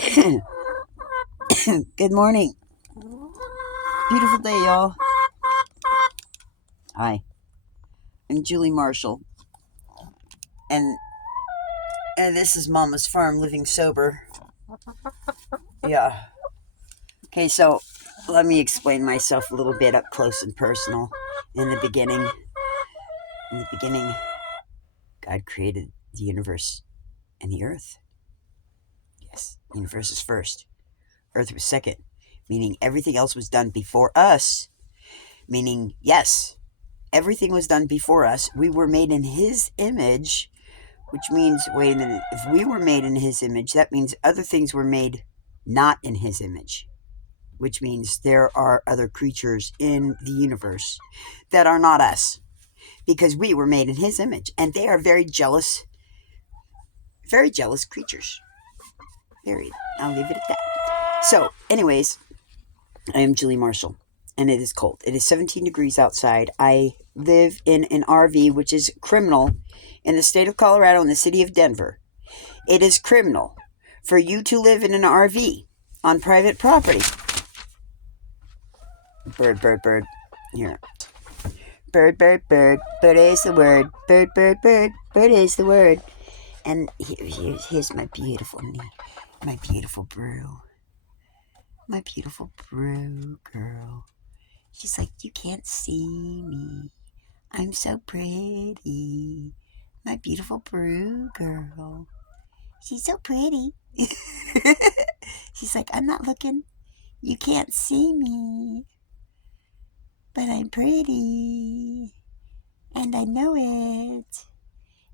Good morning. Beautiful day, y'all. Hi. I'm Julie Marshall. And this is Mama's Farm Living Sober. Yeah. Okay, so let me explain myself a little bit up close and personal. In the beginning, God created the universe and the earth. Yes, the universe is first. Earth was second, meaning everything else was done before us. Meaning, yes, everything was done before us. We were made in His image, which means, wait a minute, if we were made in His image, that means other things were made not in His image, which means there are other creatures in the universe that are not us, because we were made in His image, and they are very jealous creatures. Period. I'll leave it at that. So, anyways, I am Julie Marshall, and it is cold. It is 17 degrees outside. I live in an RV, which is criminal in the state of Colorado, in the city of Denver. It is criminal for you to live in an RV on private property. Bird, bird, bird. Here. Bird, bird, bird. Bird is the word. Bird, bird, bird. Bird is the word. And here's my beautiful brew. My beautiful brew girl. She's like, you can't see me. I'm so pretty. My beautiful brew girl. She's so pretty. She's like, I'm not looking. You can't see me. But I'm pretty. And I know it.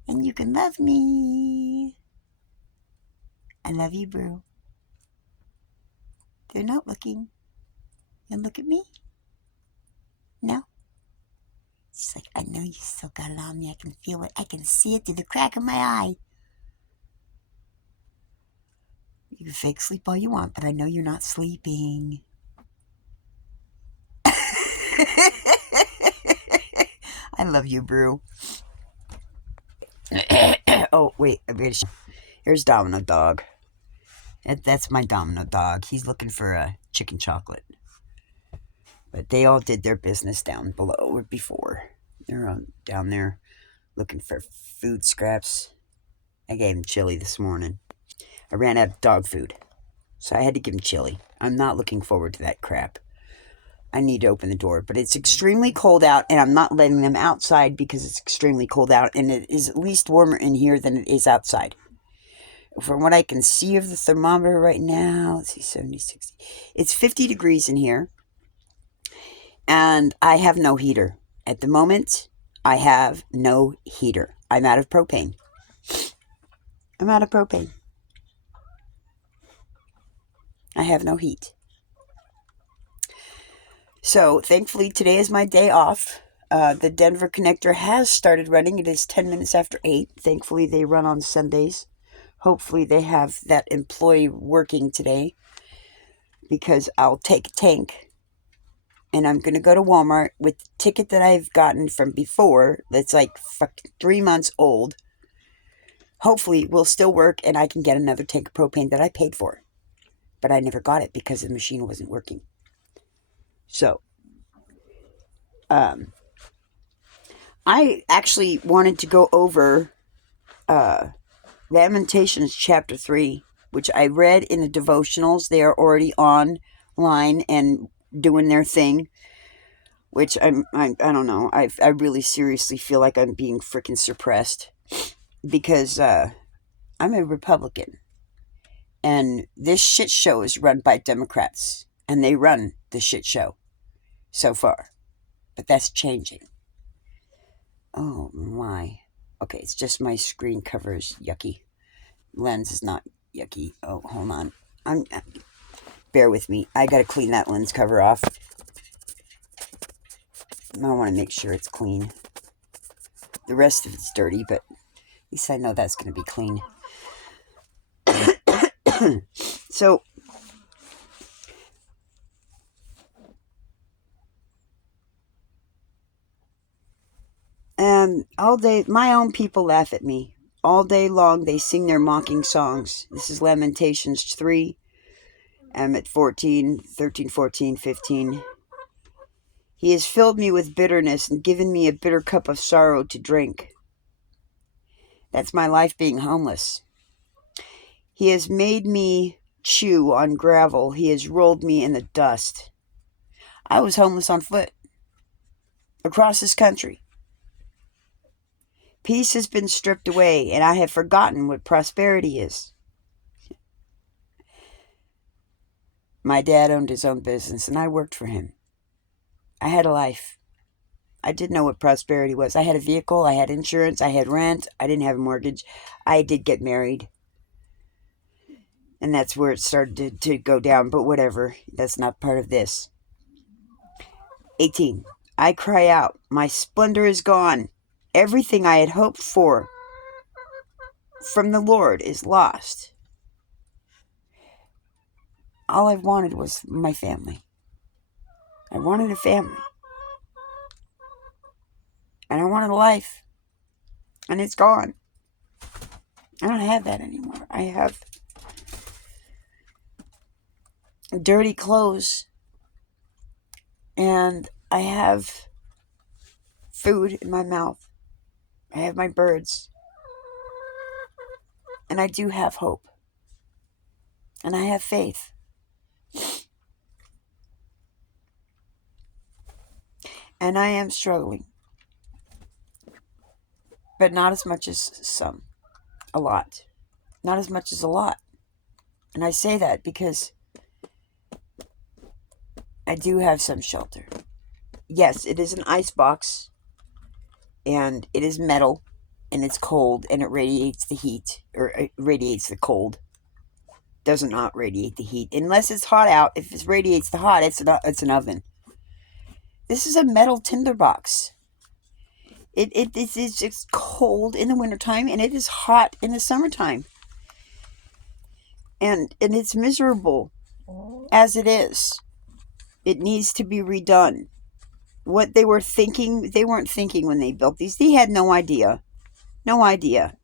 And you can love me. I love you, Brew. They're not looking. And look at me. No. She's like, I know you still got it on me. I can feel it. I can see it through the crack of my eye. You can fake sleep all you want, but I know you're not sleeping. I love you, Brew. Oh, wait. Here's Domino Dog. That's my Domino Dog. He's looking for a chicken chocolate. But they all did their business down below or before. They're down there looking for food scraps. I gave him chili this morning. I ran out of dog food, so I had to give him chili. I'm not looking forward to that crap. I need to open the door, but it's extremely cold out, and I'm not letting them outside because it's extremely cold out, and it is at least warmer in here than it is outside. From what I can see of the thermometer right now, let's see, 70, 60. It's 50 degrees in here, and I have no heater. At the moment, I have no heater. I'm out of propane. I have no heat. So, thankfully, today is my day off. The Denver connector has started running. It is 10 minutes after 8. Thankfully, they run on Sundays. Hopefully, they have that employee working today, because I'll take a tank, and I'm going to go to Walmart with the ticket that I've gotten from before that's like 3 months old. Hopefully, it will still work, and I can get another tank of propane that I paid for. But I never got it because the machine wasn't working. So, I actually wanted to go over Lamentations chapter 3, which I read in the devotionals. They are already online and doing their thing, which I don't know. I really seriously feel like I'm being freaking suppressed because I'm a Republican. And this shit show is run by Democrats. And they run the shit show so far. But that's changing. Oh my. Okay, it's just my screen cover is yucky. Lens is not yucky. Oh, hold on. Bear with me. I gotta clean that lens cover off. I want to make sure it's clean. The rest of it's dirty, but at least I know that's gonna be clean. So, all day, my own people laugh at me All day long they sing their mocking songs. This is Lamentations 3. I'm at 14, 13, 14, 15. He has filled me with bitterness and given me a bitter cup of sorrow to drink. That's my life being homeless. He has made me chew on gravel. He has rolled me in the dust. I was homeless on foot across this country. Peace has been stripped away, and I have forgotten what prosperity is. My dad owned his own business, and I worked for him. I had a life. I didn't know what prosperity was. I had a vehicle, I had insurance, I had rent, I didn't have a mortgage. I did get married. And that's where it started to go down, but whatever. That's not part of this. 18. I cry out, my splendor is gone. Everything I had hoped for from the Lord is lost. All I wanted was my family. I wanted a family. And I wanted a life. And it's gone. I don't have that anymore. I have dirty clothes. And I have food in my mouth. I have my birds. And I do have hope. And I have faith. And I am struggling. But not as much as some. A lot. Not as much as a lot. And I say that because I do have some shelter. Yes, it is an ice box. And it is metal. And it's cold. And it radiates the heat. Or it radiates the cold. Does not radiate the heat. Unless it's hot out. If it radiates the hot, it's an oven. This is a metal tinderbox. It's cold in the wintertime. And it is hot in the summertime. And it's miserable as it is. It needs to be redone. What they were thinking, they weren't thinking when they built these. They had no idea. No idea.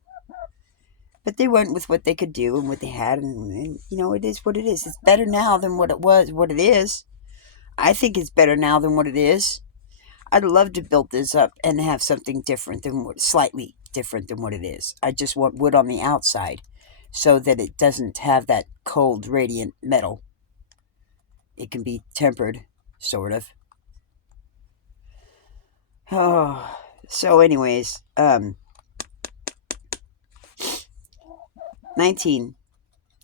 But they went with what they could do and what they had. And you know, it is what it is. It's better now than what it is. I think it's better now than what it is. I'd love to build this up and have something different slightly different than what it is. I just want wood on the outside so that it doesn't have that cold, radiant metal. It can be tempered, sort of. Oh, so anyways, 19.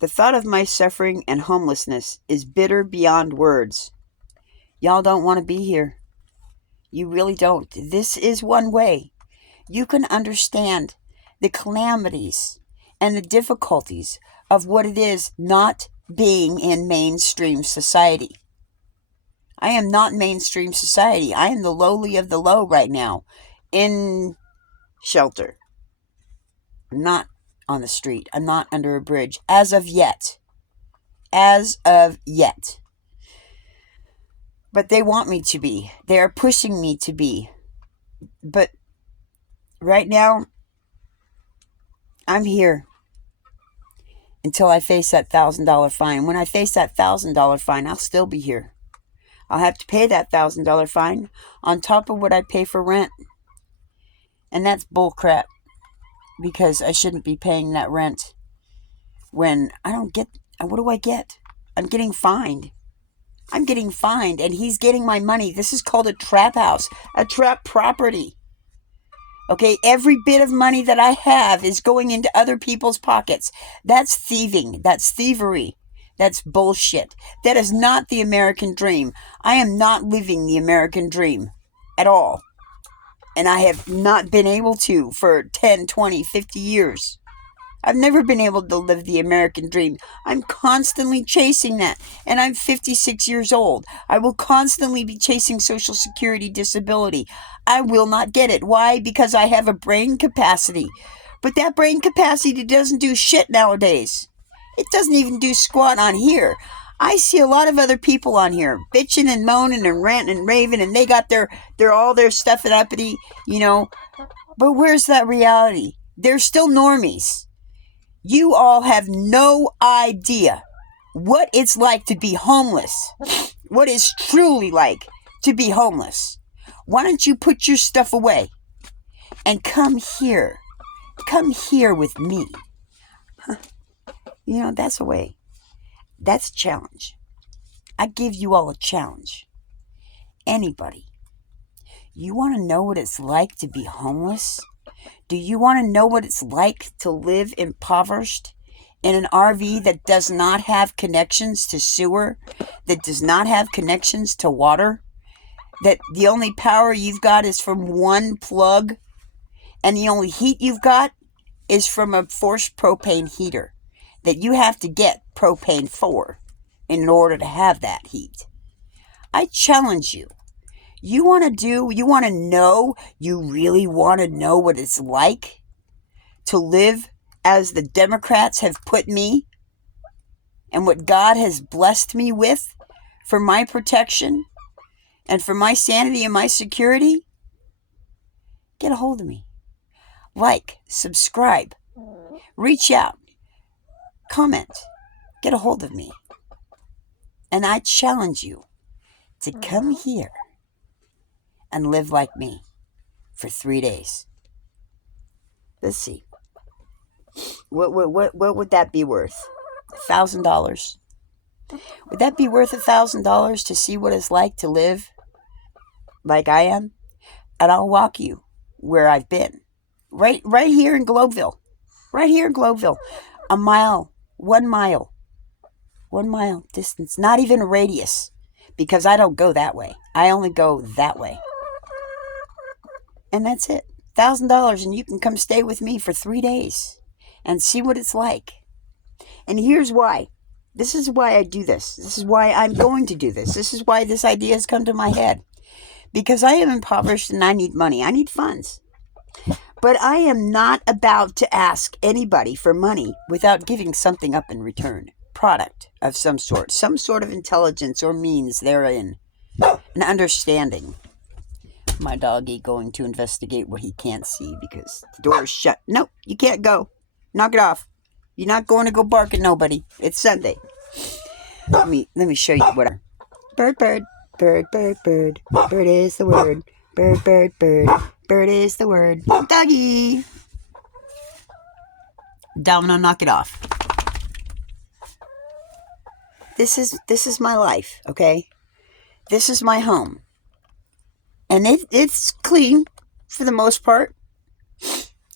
The thought of my suffering and homelessness is bitter beyond words. Y'all don't want to be here. You really don't. This is one way you can understand the calamities and the difficulties of what it is not being in mainstream society. I am not mainstream society. I am the lowly of the low right now in shelter. I'm not on the street. I'm not under a bridge as of yet. As of yet. But they want me to be. They are pushing me to be. But right now, I'm here until I face that $1,000 fine. When I face that $1,000 fine, I'll still be here. I'll have to pay that $1,000 fine on top of what I pay for rent. And that's bull crap. Because I shouldn't be paying that rent when I don't get... What do I get? I'm getting fined. I'm getting fined and he's getting my money. This is called a trap house. A trap property. Okay, every bit of money that I have is going into other people's pockets. That's thieving. That's thievery. That's bullshit. That is not the American dream. I am not living the American dream at all. And I have not been able to for 10, 20, 50 years. I've never been able to live the American dream. I'm constantly chasing that. And I'm 56 years old. I will constantly be chasing Social Security disability. I will not get it. Why? Because I have a brain capacity. But that brain capacity doesn't do shit nowadays. It doesn't even do squat on here. I see a lot of other people on here bitching and moaning and ranting and raving, and they got all their stuff and uppity, you know. But where's that reality? They're still normies. You all have no idea what it's like to be homeless. What it's truly like to be homeless. Why don't you put your stuff away and come here? Come here with me. Huh. You know, that's a way. That's a challenge. I give you all a challenge. Anybody. You want to know what it's like to be homeless? Do you want to know what it's like to live impoverished in an RV that does not have connections to sewer, that does not have connections to water, that the only power you've got is from one plug, and the only heat you've got is from a forced propane heater that you have to get propane for in order to have that heat? I challenge you. You really want to know what it's like to live as the Democrats have put me and what God has blessed me with for my protection and for my sanity and my security? Get a hold of me. Like, subscribe, reach out, comment, get a hold of me. And I challenge you to come here and live like me for 3 days. Let's see. What would that be worth? $1,000? Would that be worth $1,000 to see what it's like to live like I am? And I'll walk you where I've been. Right here in Globeville. Right here in Globeville. 1 mile. 1 mile. 1 mile distance. Not even a radius. Because I don't go that way. I only go that way. And that's it. $1,000 and you can come stay with me for 3 days and see what it's like. And here's why. This is why I do this. This is why I'm going to do this. This is why this idea has come to my head. Because I am impoverished and I need money. I need funds. But I am not about to ask anybody for money without giving something up in return. Product of some sort of intelligence or means therein. An understanding. My doggy going to investigate what he can't see because the door is shut. Nope, you can't go. Knock it off. You're not going to go bark at nobody. It's Sunday. Let me show you what I... Bird, bird, bird, bird, bird. Bird is the word. Bird, bird, bird. Bird is the word. Doggy. Domino, knock it off. This is my life, okay? This is my home. And it's clean for the most part.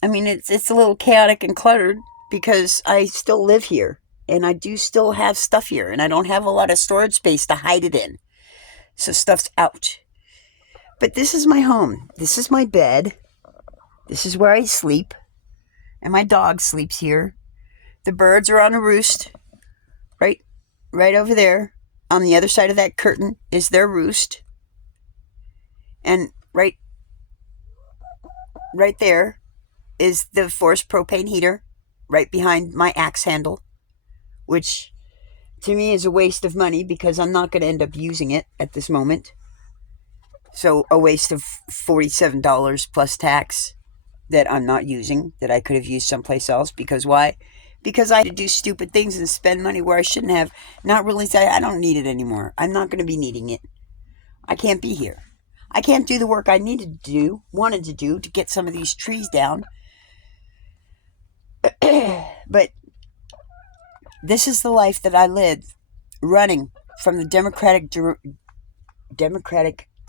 I mean, it's a little chaotic and cluttered because I still live here. And I do still have stuff here. And I don't have a lot of storage space to hide it in. So stuff's out. But this is my home. This is my bed. This is where I sleep. And my dog sleeps here. The birds are on a roost. Right over there. On the other side of that curtain is their roost. And right there is the forced propane heater right behind my axe handle, which to me is a waste of money because I'm not going to end up using it at this moment. So a waste of $47 plus tax that I'm not using, that I could have used someplace else. Because why? Because I had to do stupid things and spend money where I shouldn't have. Not really say I don't need it anymore. I'm not going to be needing it. I can't be here. I can't do the work I wanted to do to get some of these trees down. But this is the life that I live, running from the Democratic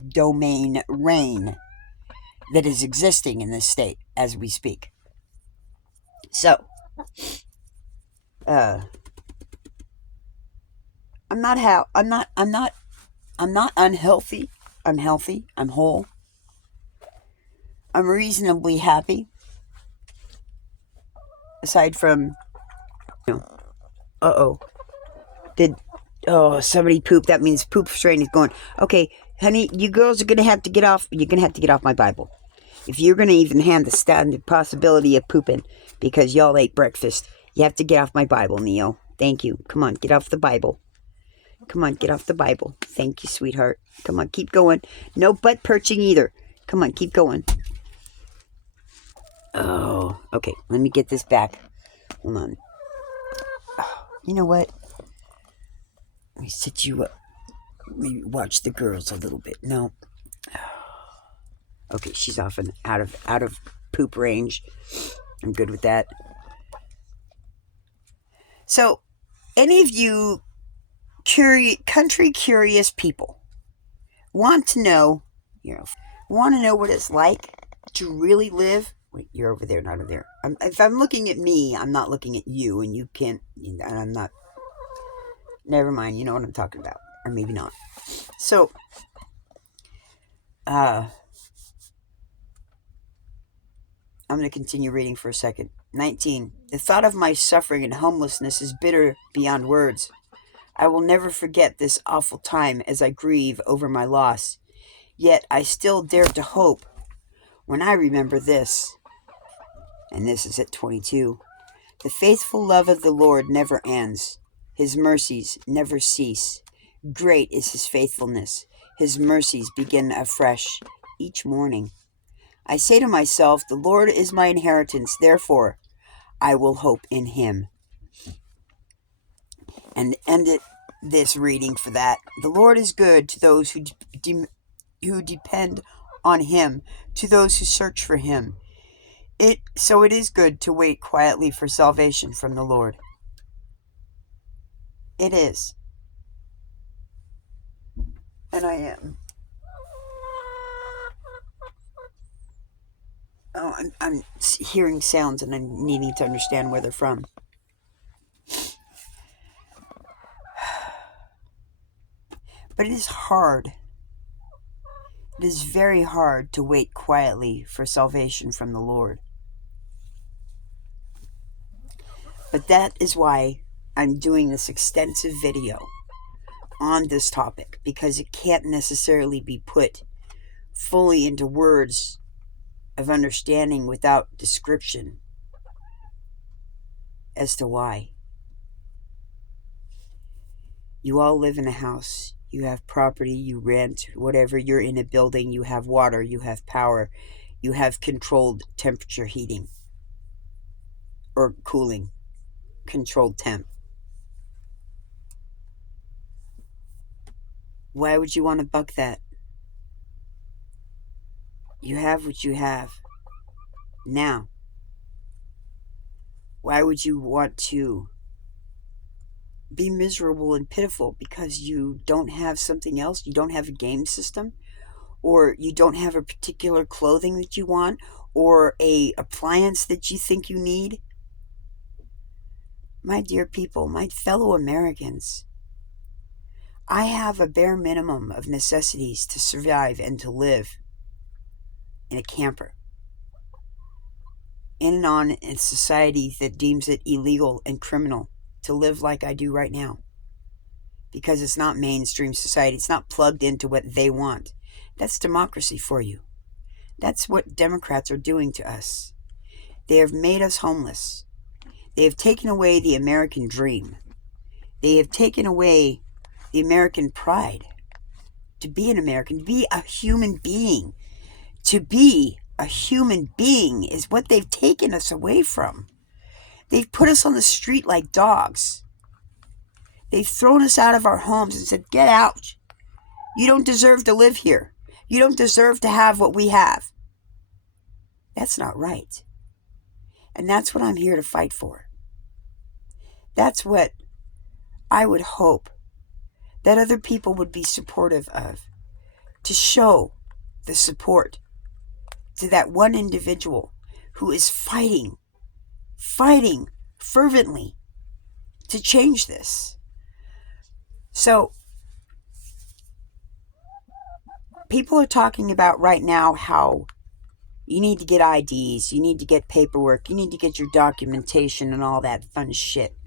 domain reign that is existing in this state as we speak. So, I'm not unhealthy. I'm healthy. I'm whole. I'm reasonably happy. Aside from, somebody pooped. That means poop strain is going. Okay, honey, you girls are gonna have to get off. You're gonna have to get off my Bible. If you're gonna even have the possibility of pooping because y'all ate breakfast, you have to get off my Bible, Neo. Thank you. Come on, get off the Bible. Come on, get off the Bible. Thank you, sweetheart. Come on, keep going. No butt perching either. Come on, keep going. Oh, Okay, let me get this back. Hold on. You know what? Let me sit you up. Maybe watch the girls a little bit. No. Okay, she's off and out of poop range. I'm good with that. So, any of you country curious people want to know what it's like to really live. Wait, you're over there, not over there. If I'm looking at me, I'm not looking at you, and you can't. And I'm not. Never mind. You know what I'm talking about, or maybe not. So, I'm going to continue reading for a second. 19. The thought of my suffering and homelessness is bitter beyond words. I will never forget this awful time as I grieve over my loss. Yet I still dare to hope when I remember this. And this is at 22. The faithful love of the Lord never ends. His mercies never cease. Great is his faithfulness. His mercies begin afresh each morning. I say to myself, the Lord is my inheritance, therefore I will hope in him. And end this reading for that. The Lord is good to those who depend on him, to those who search for him. So it is good to wait quietly for salvation from the Lord. It is. And I am. Oh, I'm hearing sounds and I'm needing to understand where they're from. But it is hard. It is very hard to wait quietly for salvation from the Lord. But that is why I'm doing this extensive video on this topic, because it can't necessarily be put fully into words of understanding without description as to why. You all live in a house, you have property, you rent, whatever, you're in a building, you have water, you have power, you have controlled temperature heating or cooling, controlled temp. Why would you want to buck that? You have what you have now. Why would you want to be miserable and pitiful because you don't have something else? You don't have a game system, or you don't have a particular clothing that you want, or a appliance that you think you need? My dear people, my fellow Americans, I have a bare minimum of necessities to survive and to live in a camper. In and on in society that deems it illegal and criminal to live like I do right now. Because it's not mainstream society. It's not plugged into what they want. That's democracy for you. That's what Democrats are doing to us. They have made us homeless. They have taken away the American dream. They have taken away the American pride. To be an American, to be a human being. To be a human being is what they've taken us away from. They've put us on the street like dogs. They've thrown us out of our homes and said, get out. You don't deserve to live here. You don't deserve to have what we have. That's not right. And that's what I'm here to fight for. That's what I would hope that other people would be supportive of. To show the support to that one individual who is fighting fervently to change this. So, people are talking about right now how you need to get IDs, you need to get paperwork, you need to get your documentation and all that fun shit.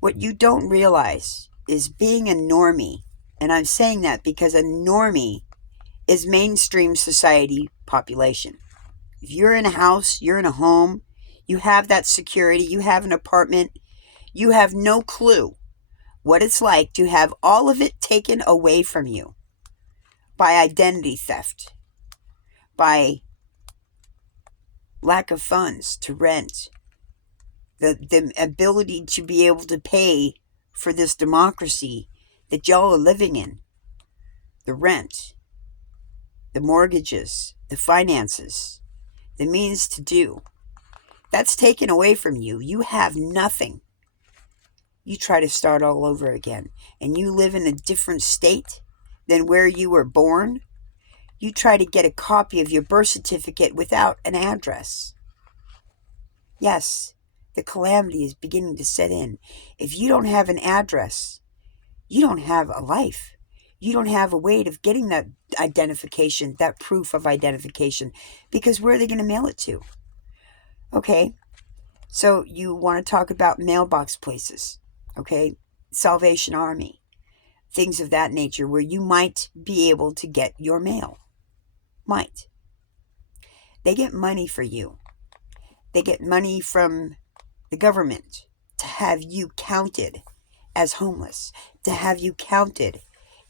What you don't realize is being a normie, and I'm saying that because a normie is mainstream society population. If you're in a house, you're in a home, you have that security, you have an apartment, you have no clue what it's like to have all of it taken away from you by identity theft, by lack of funds to rent, the ability to be able to pay for this democracy that y'all are living in, the rent, the mortgages, the finances, the means to do. That's taken away from you. You have nothing. You try to start all over again, and you live in a different state than where you were born. You try to get a copy of your birth certificate without an address. Yes, the calamity is beginning to set in. If you don't have an address, you don't have a life. You don't have a way of getting that identification, that proof of identification, because where are they going to mail it to? Okay, so you want to talk about mailbox places, okay? Salvation Army, things of that nature where you might be able to get your mail. Might. They get money for you. They get money from the government to have you counted as homeless, to have you counted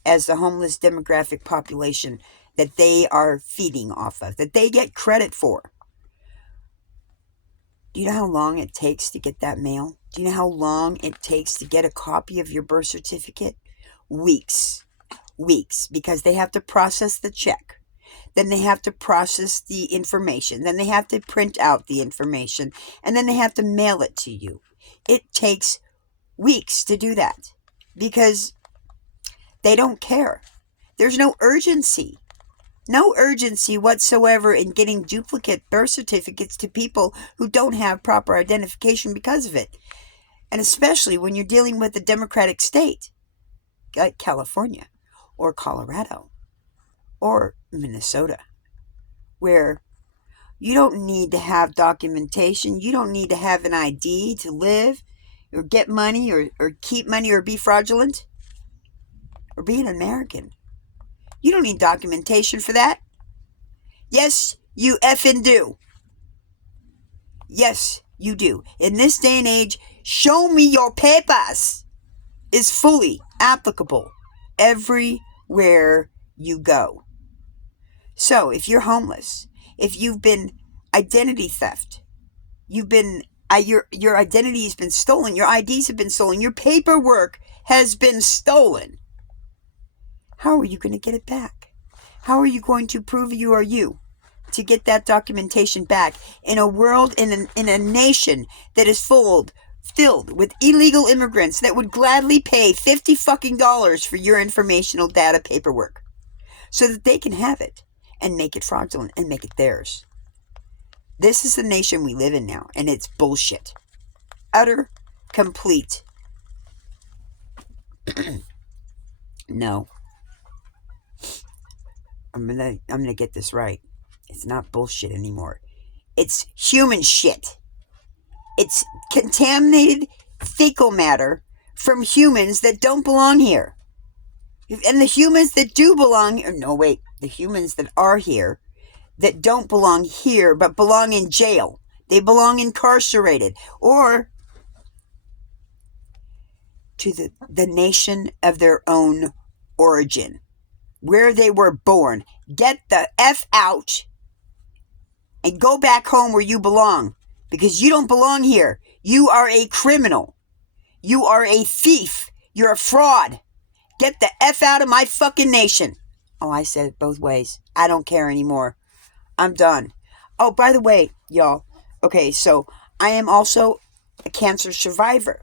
as the homeless demographic population that they are feeding off of, that they get credit for. Do you know how long it takes to get that mail? Do you know how long it takes to get a copy of your birth certificate? Weeks. Weeks, because they have to process the check. Then they have to process the information. Then they have to print out the information. And then they have to mail it to you. It takes weeks to do that because they don't care. There's no urgency. No urgency whatsoever in getting duplicate birth certificates to people who don't have proper identification because of it. And especially when you're dealing with a democratic state like California or Colorado or Minnesota, where you don't need to have documentation. You don't need to have an ID to live or get money or keep money or be fraudulent or be an American. You don't need documentation for that. Yes, you effing do. Yes, you do. In this day and age, show me your papers is fully applicable everywhere you go. So if you're homeless, if you've been identity theft, you've been your identity has been stolen, your IDs have been stolen, your paperwork has been stolen, how are you going to get it back? How are you going to prove you are you to get that documentation back in a world, in a nation that is filled with illegal immigrants that would gladly pay $50 for your informational data paperwork so that they can have it and make it fraudulent and make it theirs? This is the nation we live in now, and it's bullshit. Utter, complete. No. I'm gonna get this right. It's not bullshit anymore. It's human shit. It's contaminated fecal matter from humans that don't belong here. And the humans that do belong here, the humans that are here that don't belong here but belong in jail. They belong incarcerated or to the nation of their own origin, where they were born. Get the F out and go back home where you belong, because you don't belong here. You are a criminal. You are a thief. You're a fraud. Get the F out of my fucking nation. Oh, I said it both ways. I don't care anymore. I'm done. Oh, by the way, y'all. Okay, so I am also a cancer survivor,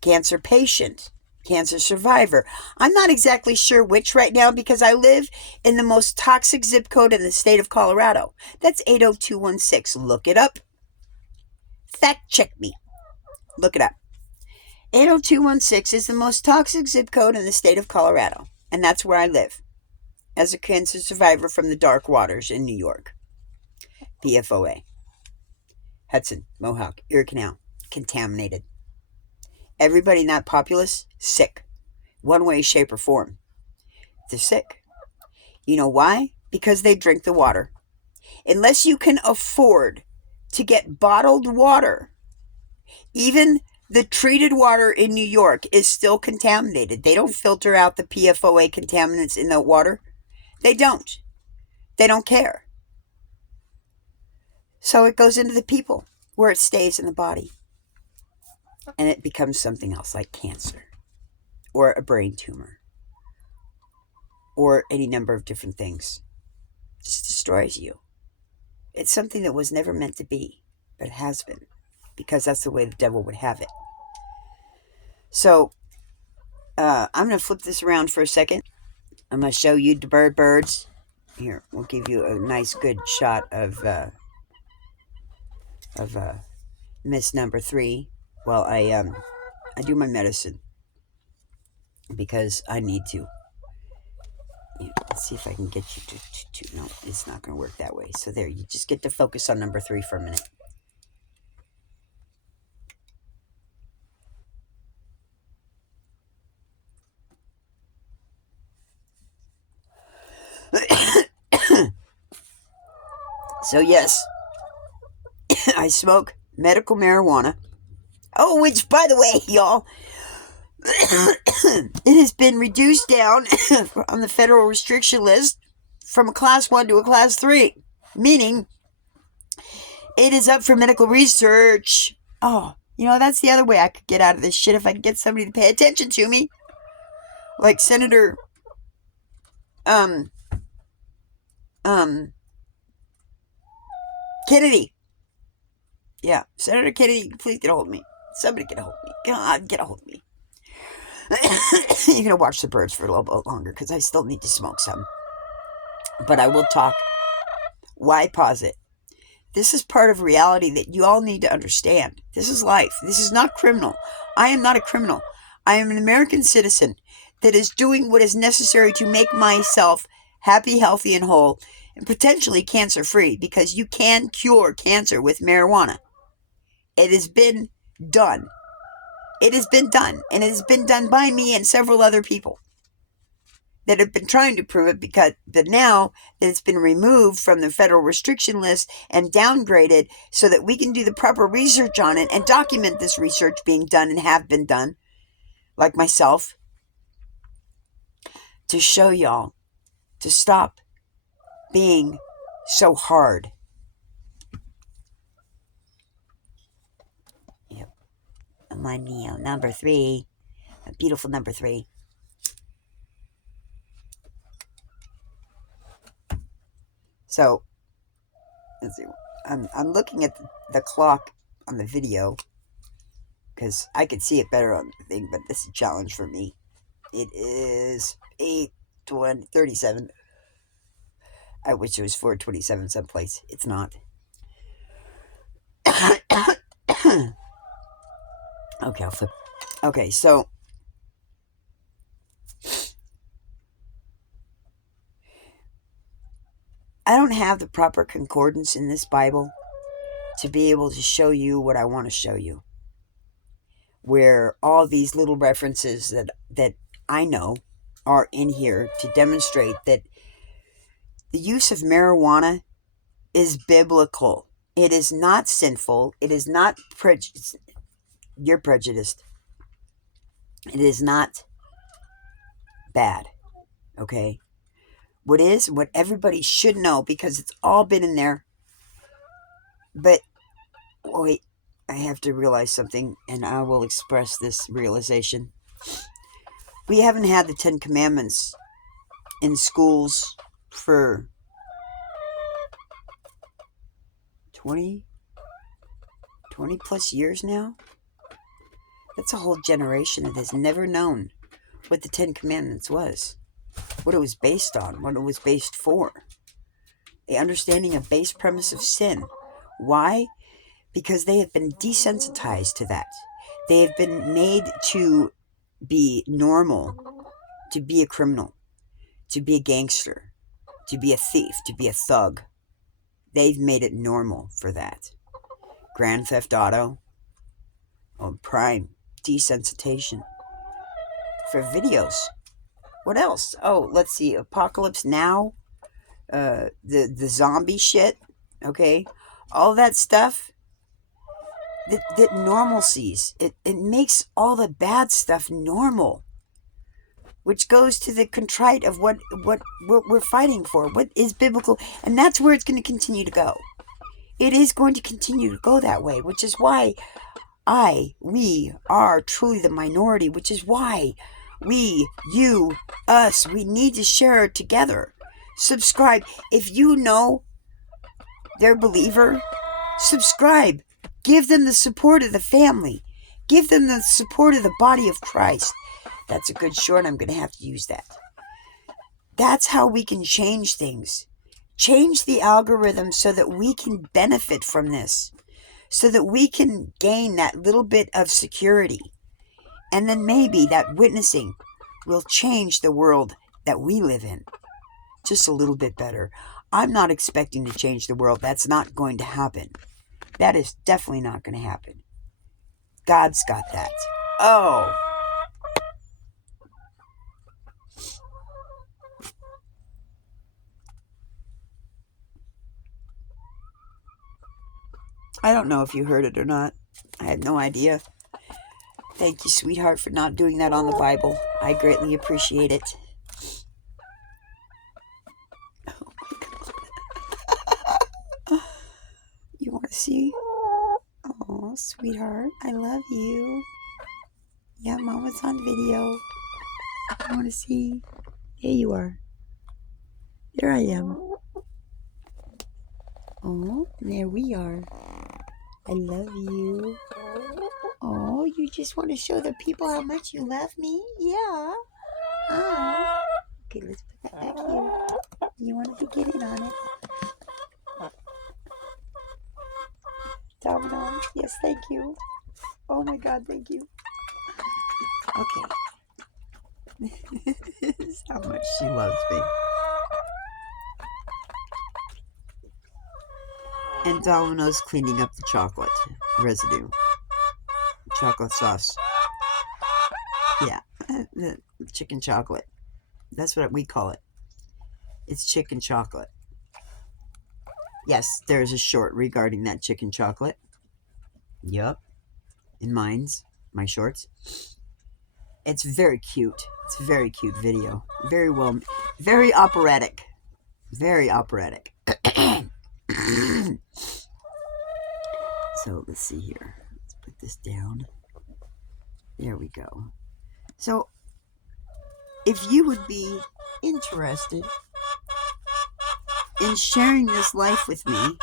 cancer patient, cancer survivor. I'm not exactly sure which right now because I live in the most toxic zip code in the state of Colorado. That's 80216. Look it up. Fact check me. Look it up. 80216 is the most toxic zip code in the state of Colorado. And that's where I live as a cancer survivor from the dark waters in New York. PFOA. Hudson, Mohawk, Erie Canal. Contaminated. Everybody in that populace, sick. One way, shape, or form. They're sick. You know why? Because they drink the water. Unless you can afford to get bottled water, even the treated water in New York is still contaminated. They don't filter out the PFOA contaminants in the water. They don't. They don't care. So it goes into the people where it stays in the body. And it becomes something else like cancer or a brain tumor or any number of different things. It just destroys you. It's something that was never meant to be, but it has been, because that's the way the devil would have it. So I'm going to flip this around for a second. I'm going to show you the birds. Here, we'll give you a nice good shot of Miss Number 3 while I do my medicine, because I need to. Let's see if I can get you to no, it's not going to work that way. So there, you just get to focus on Number 3 for a minute. So yes, I smoke medical marijuana. Oh, which, by the way, y'all, it has been reduced down on the federal restriction list from a class 1 to a class 3, meaning it is up for medical research. Oh, that's the other way I could get out of this shit, if I could get somebody to pay attention to me. Like Senator Kennedy. Yeah, Senator Kennedy, please get a hold of me. Somebody get a hold of me. God, get a hold of me. You're going to watch the birds for a little bit longer, because I still need to smoke some. But I will talk. Why pause it? This is part of reality that you all need to understand. This is life. This is not criminal. I am not a criminal. I am an American citizen that is doing what is necessary to make myself happy, healthy, and whole, and potentially cancer-free, because you can cure cancer with marijuana. It has been done. It has been done, and it has been done by me and several other people that have been trying to prove it, but now that it's been removed from the federal restriction list and downgraded so that we can do the proper research on it and document this research being done and have been done, like myself, to show y'all to stop being so hard. Yep. My Neo, Number 3. A beautiful Number 3. So, let's see. I'm looking at the clock on the video, because I could see it better on the thing, but this is a challenge for me. It is 8:37. I wish it was 4:27 someplace. It's not. Okay, I'll flip. Okay, so I don't have the proper concordance in this Bible to be able to show you what I want to show you, where all these little references that I know are in here to demonstrate that the use of marijuana is biblical. It is not sinful. It is not prejudiced. You're prejudiced. It is not bad. Okay? What everybody should know, because it's all been in there. But, wait, I have to realize something, and I will express this realization. We haven't had the 10 Commandments in schools for 20 plus years now. That's a whole generation that has never known what the 10 Commandments was, what it was based on, what it was based for. The understanding of base premise of sin. Why? Because they have been desensitized to that. They have been made to be normal, to be a criminal, to be a gangster, to be a thief, to be a thug. They've made it normal for that. Grand Theft Auto, prime desensitization for videos. What else? Oh, let's see. Apocalypse Now, the zombie shit. Okay, all that stuff. That normalcies. It makes all the bad stuff normal, which goes to the contrite of what we're fighting for. What is biblical, and that's where it's going to continue to go. it is going to continue to go that way, which is why we are truly the minority, which is why we, you, us, we need to share it together. Subscribe. If you know they're a believer, subscribe. Give them the support of the family. Give them the support of the body of Christ. That's a good short. I'm going to have to use that. That's how we can change things. Change the algorithm so that we can benefit from this. So that we can gain that little bit of security. And then maybe that witnessing will change the world that we live in. Just a little bit better. I'm not expecting to change the world. That's not going to happen. That is definitely not going to happen. God's got that. Oh. I don't know if you heard it or not. I had no idea. Thank you, sweetheart, for not doing that on the Bible. I greatly appreciate it. Oh my God. You want to see? Oh, sweetheart, I love you. Yeah, Mama's on video. I want to see. There you are. There I am. Oh, there we are. I love you. Oh, you just want to show the people how much you love me? Yeah. Oh. Okay, let's put that back here. You want to be getting on it? Domino. Yes, thank you. Oh my God, thank you. Okay. This is how much she loves me. And Domino's cleaning up the chocolate residue. Chocolate sauce. Yeah, the chicken chocolate. That's what we call it. It's chicken chocolate. Yes, there's a short regarding that chicken chocolate. Yup. In my shorts. It's very cute. It's a very cute video. Very operatic. Very operatic. So let's see here. Let's put this down. There we go. So if you would be interested in sharing this life with me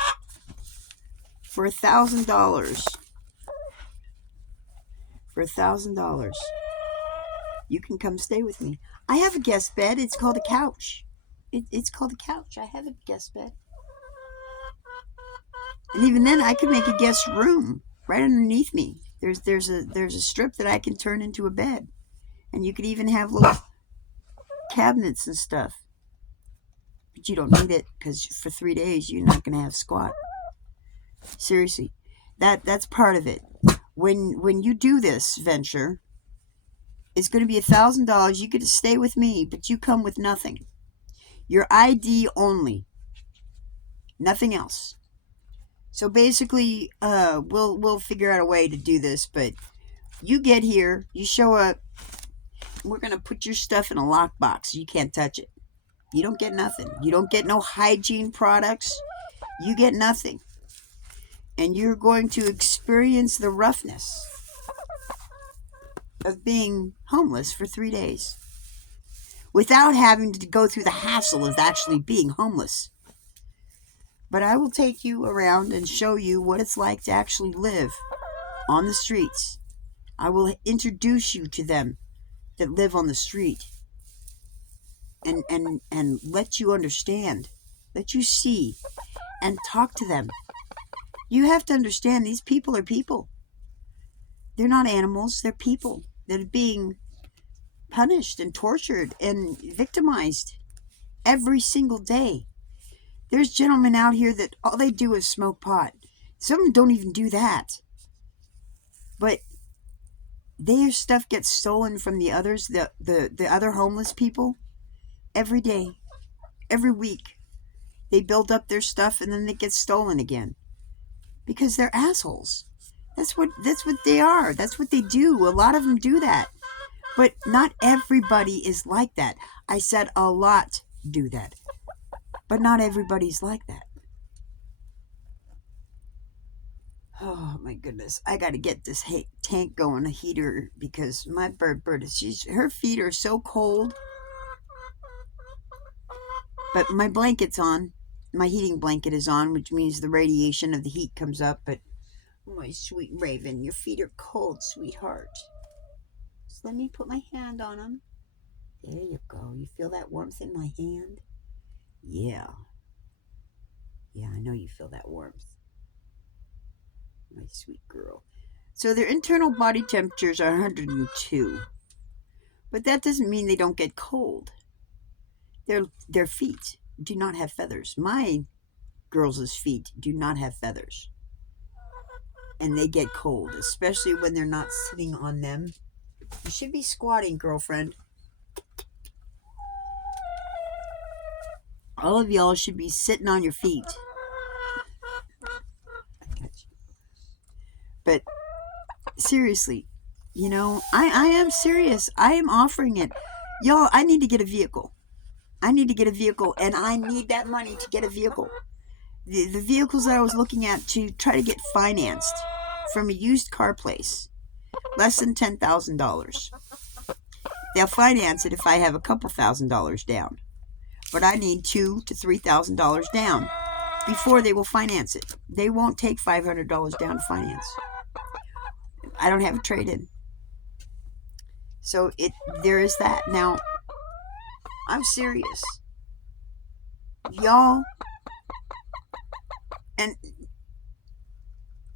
for $1,000, you can come stay with me. I have a guest bed. It's called a couch. It's called a couch. I have a guest bed. And even then, I could make a guest room right underneath me. There's a strip that I can turn into a bed. And you could even have little cabinets and stuff. But you don't need it, because for 3 days, you're not going to have squat. Seriously. That's part of it. When you do this venture, it's going to be $1,000. You get to stay with me, but you come with nothing. Your ID only. Nothing else. So basically, we'll figure out a way to do this, but you get here, you show up, we're going to put your stuff in a lockbox. You can't touch it. You don't get nothing. You don't get no hygiene products. You get nothing. And you're going to experience the roughness of being homeless for 3 days without having to go through the hassle of actually being homeless. But I will take you around and show you what it's like to actually live on the streets. I will introduce you to them that live on the street and let you understand, let you see, and talk to them. You have to understand, these people are people. They're not animals, they're people that are being punished and tortured and victimized every single day. There's gentlemen out here that all they do is smoke pot. Some of them don't even do that. But their stuff gets stolen from the others, the other homeless people, every day, every week. They build up their stuff and then it gets stolen again. Because they're assholes. That's what they are. That's what they do. A lot of them do that. But not everybody is like that. I said a lot do that. But not everybody's like that. my goodness. I got to get this tank going, a heater, because my bird is, her feet are so cold. But my blanket's on. My heating blanket is on, which means the radiation of the heat comes up. But, oh, my sweet Raven, your feet are cold, sweetheart. So let me put my hand on them. There you go. You feel that warmth in my hand? Yeah. Yeah, I know you feel that warmth. My sweet girl. So their internal body temperatures are 102. But that doesn't mean they don't get cold. Their feet do not have feathers. My girls' feet do not have feathers. And they get cold, especially when they're not sitting on them. You should be squatting, girlfriend. All of y'all should be sitting on your feet. But seriously, you know, I am serious. I am offering it. Y'all, I need to get a vehicle. I need to get a vehicle, and I need that money to get a vehicle. The vehicles that I was looking at to try to get financed from a used car place, less than $10,000. They'll finance it if I have a couple $1,000s down. But I need $2,000 to $3,000 down before they will finance it. They won't take $500 down to finance. I don't have a trade-in. So there is that. Now, I'm serious. Y'all, and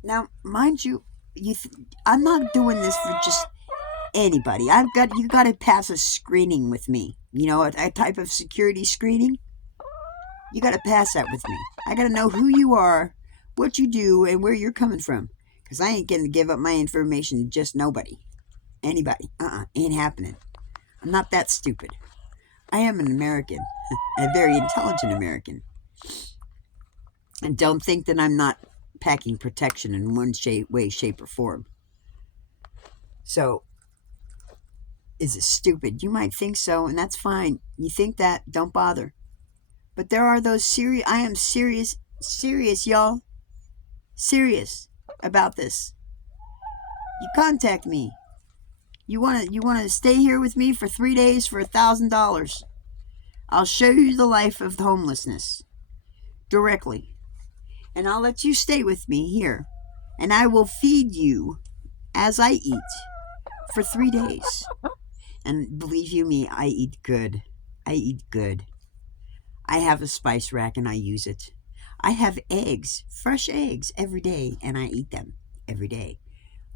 now, mind you, I'm not doing this for just anybody. You got to pass a screening with me. You know, a type of security screening. You got to pass that with me. I got to know who you are, what you do, and where you're coming from. Because I ain't going to give up my information to just nobody. Anybody. Ain't happening. I'm not that stupid. I am an American. A very intelligent American. And don't think that I'm not packing protection in one way, shape, or form. So, is it stupid? You might think so, and that's fine. You think that, don't bother. But there are those serious... I am serious, y'all. Serious about this. You contact me. You want to stay here with me for 3 days for $1,000. I'll show you the life of homelessness. Directly. And I'll let you stay with me here. And I will feed you as I eat for 3 days. And believe you me, I eat good. I eat good. I have a spice rack and I use it. I have eggs, fresh eggs, every day, and I eat them every day.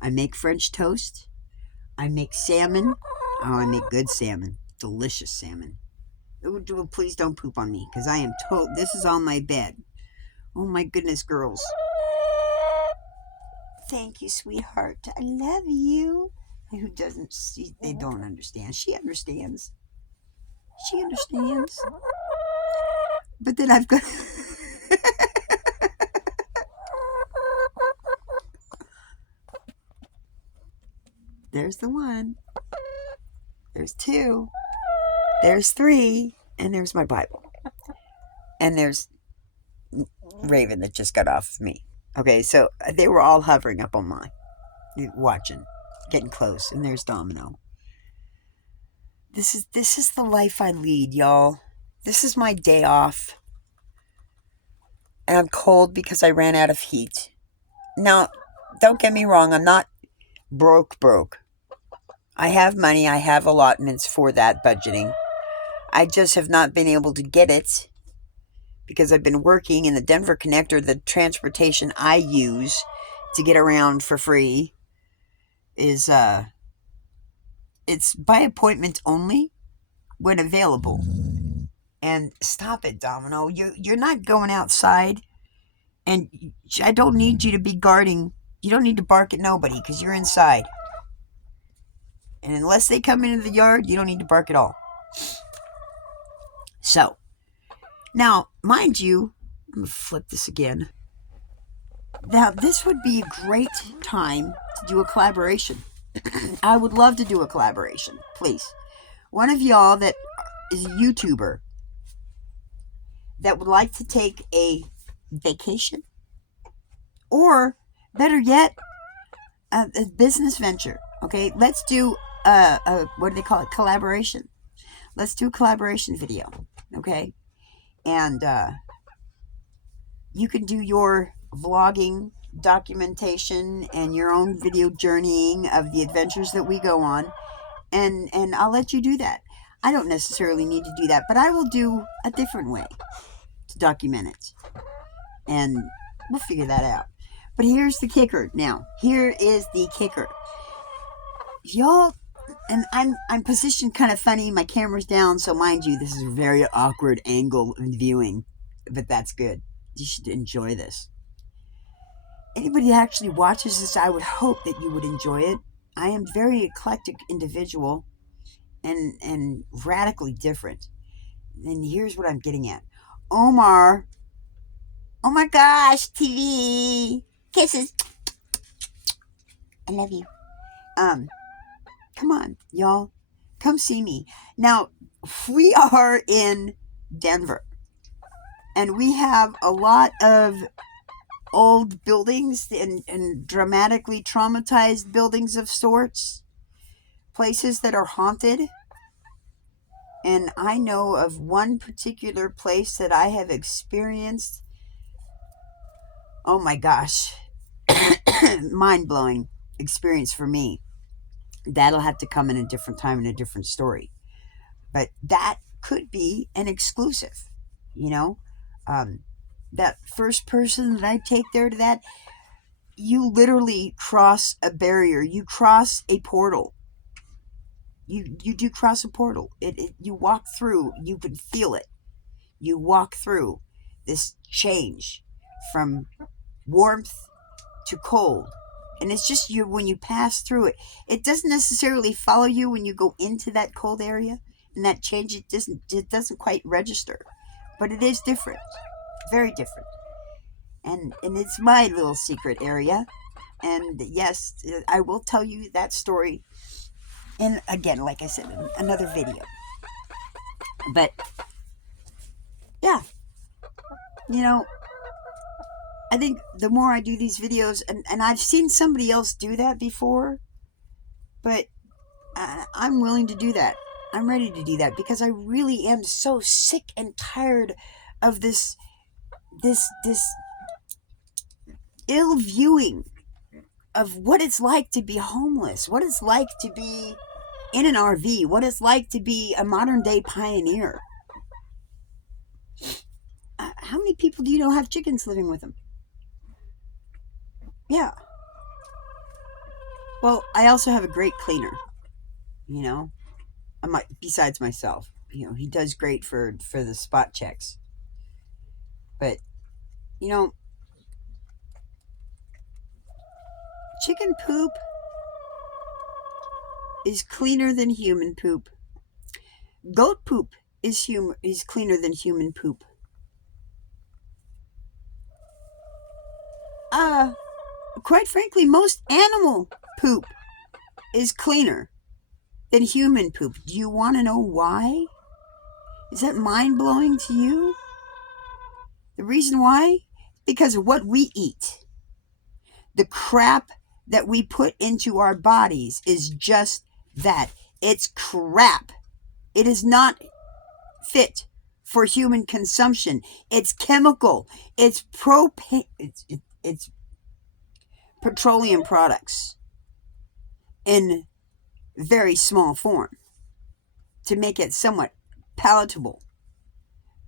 I make French toast. I make salmon. Oh, I make good salmon. Delicious salmon. Ooh, please don't poop on me, because I am this is on my bed. Oh my goodness, girls. Thank you, sweetheart. I love you. Who doesn't see? They don't understand. She understands. She understands. But then I've got... There's the one. There's two. There's three. And there's my Bible. And there's Raven that just got off of me. Okay, so they were all hovering up on my... watching. Getting close. And there's Domino. This is the life I lead, y'all. This is my day off. And I'm cold because I ran out of heat. Now, don't get me wrong. I'm not broke. I have money. I have allotments for that budgeting. I just have not been able to get it because I've been working in the Denver Connector. The transportation I use to get around for free is it's by appointment only when available. And stop it, Domino. You're not going outside, and I don't need you to be guarding. You don't need to bark at nobody because you're inside. And unless they come into the yard, you don't need to bark at all. So, now, mind you, I'm going to flip this again. Now, this would be a great time to do a collaboration. I would love to do a collaboration, please. One of y'all that is a YouTuber that would like to take a vacation or Better yet, a business venture. Okay, let's do what do they call it? Collaboration. Let's do a collaboration video. Okay, and you can do your vlogging documentation and your own video journeying of the adventures that we go on, and I'll let you do that. I don't necessarily need to do that, but I will do a different way to document it, and we'll figure that out. But here's the kicker. Now, here is the kicker, y'all. And I'm positioned kind of funny. My camera's down, so mind you, this is a very awkward angle of viewing, but that's good. You should enjoy this. Anybody that actually watches this, I would hope that you would enjoy it. I am very eclectic individual and radically different. And here's what I'm getting at. Omar. Oh my gosh, TV. Kisses. I love you. Come on, y'all. Come see me. Now, we are in Denver. And we have a lot of old buildings and dramatically traumatized buildings of sorts. Places that are haunted. And I know of one particular place that I have experienced. Oh my gosh. Mind-blowing experience for me. That'll have to come in a different time and a different story. But that could be an exclusive, you know. That first person that I take there to that, you literally cross a barrier. You cross a portal. You do cross a portal. You walk through. You can feel it. You walk through this change from warmth to cold. And it's just you when you pass through it. It doesn't necessarily follow you when you go into that cold area. And that change, it doesn't quite register. But it is different. Very different. And it's my little secret area. And yes, I will tell you that story. And again, like I said, in another video. But, yeah. You know, I think the more I do these videos, and I've seen somebody else do that before, but I'm willing to do that. I'm ready to do that because I really am so sick and tired of this ill viewing of what it's like to be homeless, what it's like to be in an RV, what it's like to be a modern day pioneer. How many people do you know have chickens living with them? Yeah. Well, I also have a great cleaner, you know, besides myself. You know, he does great for the spot checks. But, you know, chicken poop is cleaner than human poop. Goat poop is cleaner than human poop. Quite frankly, most animal poop is cleaner than human poop. Do you want to know why? Is that mind-blowing to you? The reason why? Because of what we eat. The crap that we put into our bodies is just that. It's crap. It is not fit for human consumption. It's chemical. It's propane. It's petroleum products in very small form to make it somewhat palatable,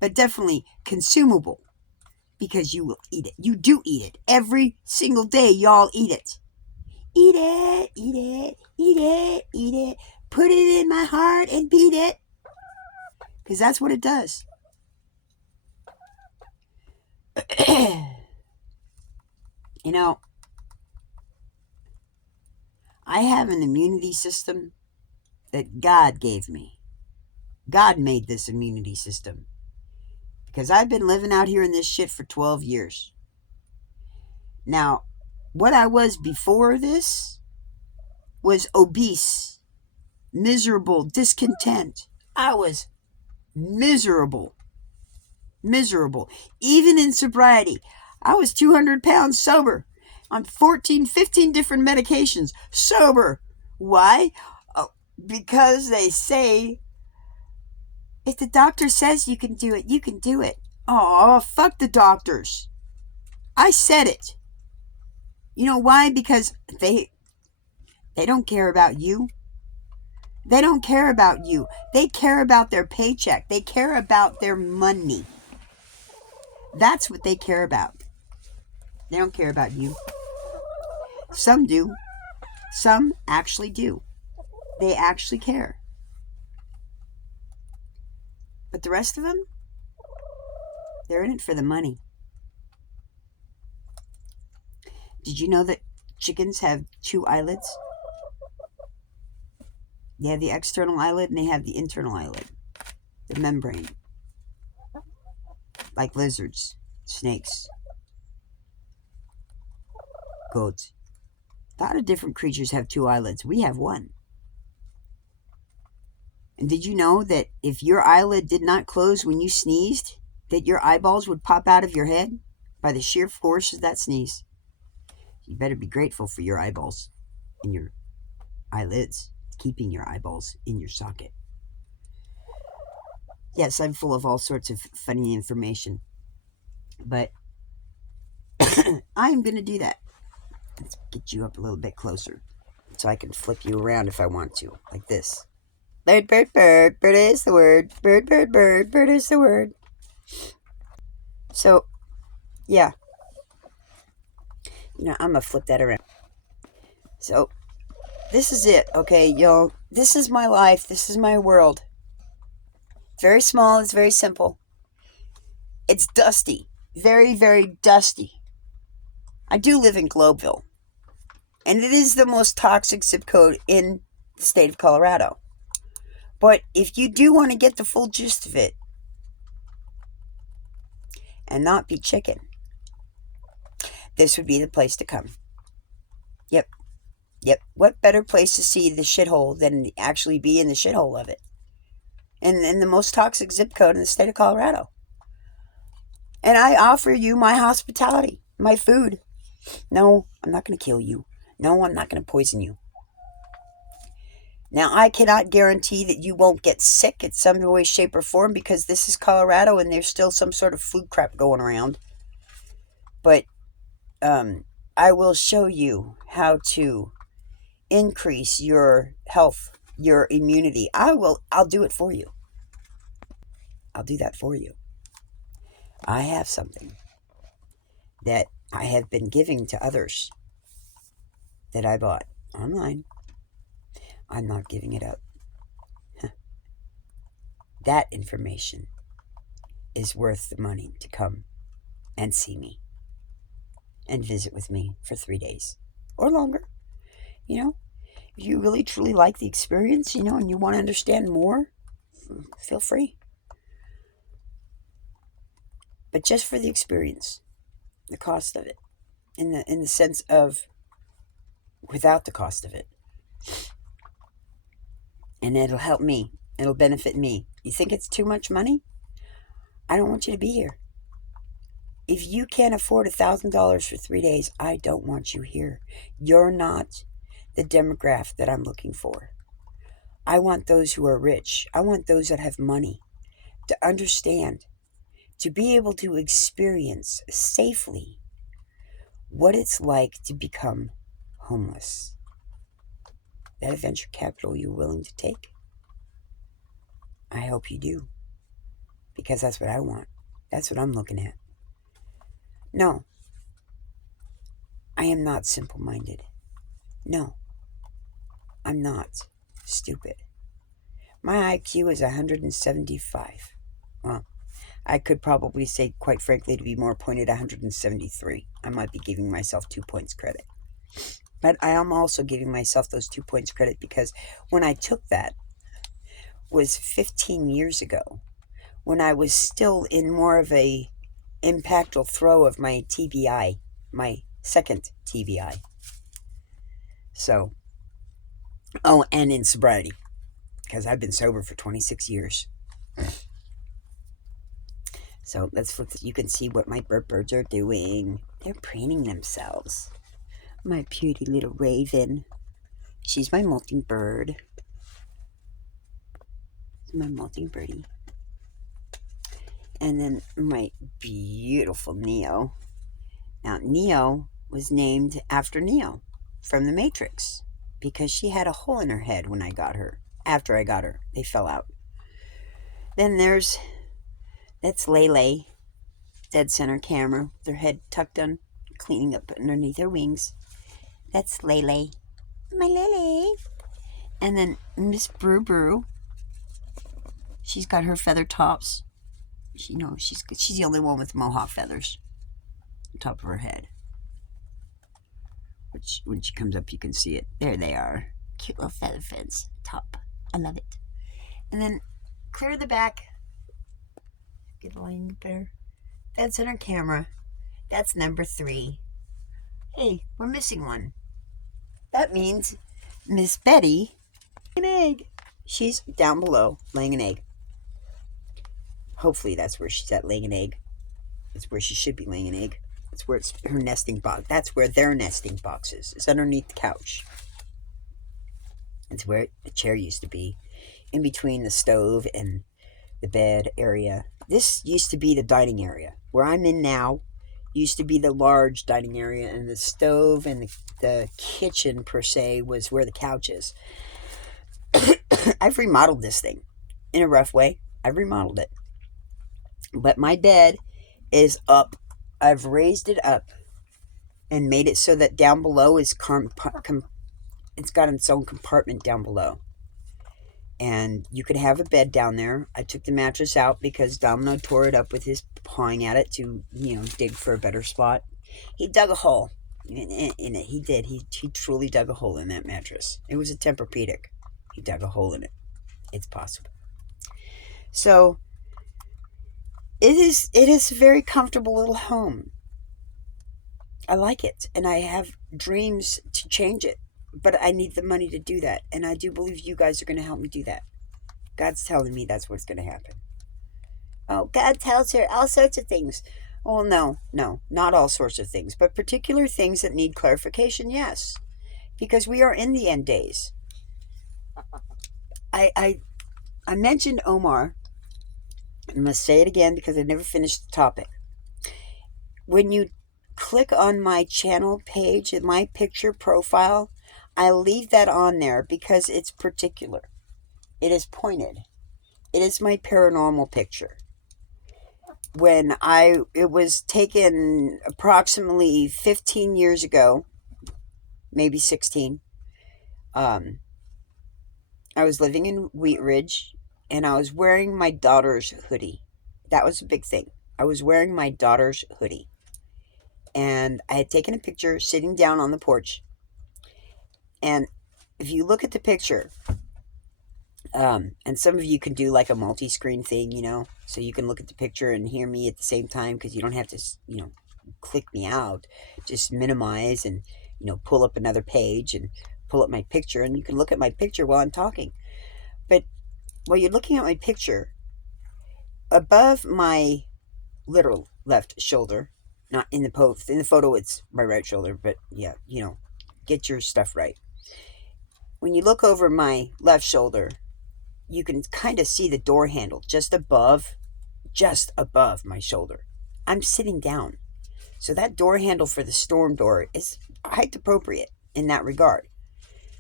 but definitely consumable because you will eat it. You do eat it. Every single day, y'all eat it. Eat it, eat it, eat it, eat it. Put it in my heart and beat it. Because that's what it does. You know, I have an immunity system that God gave me. God made this immunity system. Because I've been living out here in this shit for 12 years. Now, what I was before this was obese, miserable, discontent. I was miserable. Miserable. Even in sobriety. I was 200 pounds sober. on 14, 15 different medications, sober. Why? Oh, because they say, if the doctor says you can do it, you can do it. Oh, fuck the doctors. I said it. You know why? Because they don't care about you. They don't care about you. They care about their paycheck. They care about their money. That's what they care about. They don't care about you. Some do. Some actually do. They actually care. But the rest of them, they're in it for the money. Did you know that chickens have 2 eyelids? They have the external eyelid and they have the internal eyelid, the membrane. Like lizards, snakes, goats. A lot of different creatures have 2 eyelids. We have 1. And did you know that if your eyelid did not close when you sneezed, that your eyeballs would pop out of your head by the sheer force of that sneeze? You better be grateful for your eyeballs and your eyelids, keeping your eyeballs in your socket. Yes, I'm full of all sorts of funny information, but I'm going to do that. Let's get you up a little bit closer so I can flip you around if I want to, like this. Bird, bird, bird, bird is the word. Bird, bird, bird, bird is the word. So, yeah. I'm going to flip that around. So, this is it, okay, y'all? This is my life. This is my world. It's very small. It's very simple. It's dusty. Very, very dusty. I do live in Globeville. And it is the most toxic zip code in the state of Colorado. But if you do want to get the full gist of it and not be chicken, this would be the place to come. Yep. What better place to see the shithole than actually be in the shithole of it? And in the most toxic zip code in the state of Colorado. And I offer you my hospitality, my food. No, I'm not going to kill you. No, I'm not going to poison you. Now, I cannot guarantee that you won't get sick in some way, shape, or form because this is Colorado and there's still some sort of flu crap going around. But I will show you how to increase your health, your immunity. I'll do it for you. I'll do that for you. I have something that I have been giving to others that I bought online. I'm not giving it up. That information is worth the money to come and see me and visit with me for 3 days or longer. If you really truly like the experience, and you want to understand more, feel free. But just for the experience, the cost of it, in the sense of without the cost of it. And it'll help me. It'll benefit me. You think it's too much money? I don't want you to be here. If you can't afford $1,000 for 3 days, I don't want you here. You're not the demographic that I'm looking for. I want those who are rich. I want those that have money to understand, to be able to experience safely what it's like to become homeless. That venture capital you're willing to take? I hope you do. Because that's what I want. That's what I'm looking at. No. I am not simple-minded. No. I'm not stupid. My IQ is 175. Well, I could probably say, quite frankly, to be more pointed, 173. I might be giving myself 2 points credit. But I am also giving myself those 2 points credit because when I took that was 15 years ago, when I was still in more of a impactful throw of my TBI, my second TBI. So, and in sobriety, because I've been sober for 26 years. So let's flip. You can see what my birds are doing. They're preening themselves. My pretty little raven. She's my molting bird. My molting birdie. And then my beautiful Neo. Now, Neo was named after Neo from the Matrix because she had a hole in her head when I got her. After I got her, they fell out. Then that's Lele, dead center camera, with her head tucked on, cleaning up underneath her wings. That's Lele, my Lele. And then Miss Brew Brew, she's got her feather tops. She's the only one with mohawk feathers on top of her head. Which, when she comes up, you can see it. There they are. Cute little feather fins. Top. I love it. And then clear the back. Get a line there. That's in our camera. That's number 3. Hey, we're missing one. That means Miss Betty, an egg. She's down below, laying an egg. Hopefully that's where she's at, laying an egg. That's where she should be laying an egg. That's where it's her nesting box. That's where their nesting box is. It's underneath the couch. It's where the chair used to be, in between the stove and the bed area. This used to be the dining area. Where I'm in now used to be the large dining area, and the stove and the kitchen, per se, was where the couch is. I've remodeled this thing in a rough way. I've remodeled it. But my bed is up. I've raised it up and made it so that down below is it's got its own compartment down below. And you could have a bed down there. I took the mattress out because Domino tore it up with his pawing at it to, dig for a better spot. He dug a hole in it. He did. He truly dug a hole in that mattress. It was a Tempur-Pedic. He dug a hole in it. It's possible. So it is a very comfortable little home. I like it, and I have dreams to change it, but I need the money to do that, and I do believe you guys are going to help me do that. God's telling me that's what's going to happen. Oh, God tells her all sorts of things. Oh, no, not all sorts of things, but particular things that need clarification, yes, because we are in the end days. I mentioned Omar. I must say it again because I never finished the topic. When you click on my channel page and my picture profile, I leave that on there because it's particular. It is pointed. It is my paranormal picture. When it was taken approximately 15 years ago, maybe 16, I was living in Wheat Ridge, and I was wearing my daughter's hoodie. That was a big thing. I was wearing my daughter's hoodie. And I had taken a picture sitting down on the porch. And if you look at the picture, and some of you can do like a multi-screen thing, so you can look at the picture and hear me at the same time, because you don't have to, click me out. Just minimize and, pull up another page and pull up my picture, and you can look at my picture while I'm talking. But while you're looking at my picture, above my literal left shoulder, not in the photo, it's my right shoulder, but yeah, get your stuff right. When you look over my left shoulder, you can kind of see the door handle just above my shoulder. I'm sitting down. So that door handle for the storm door is height appropriate in that regard.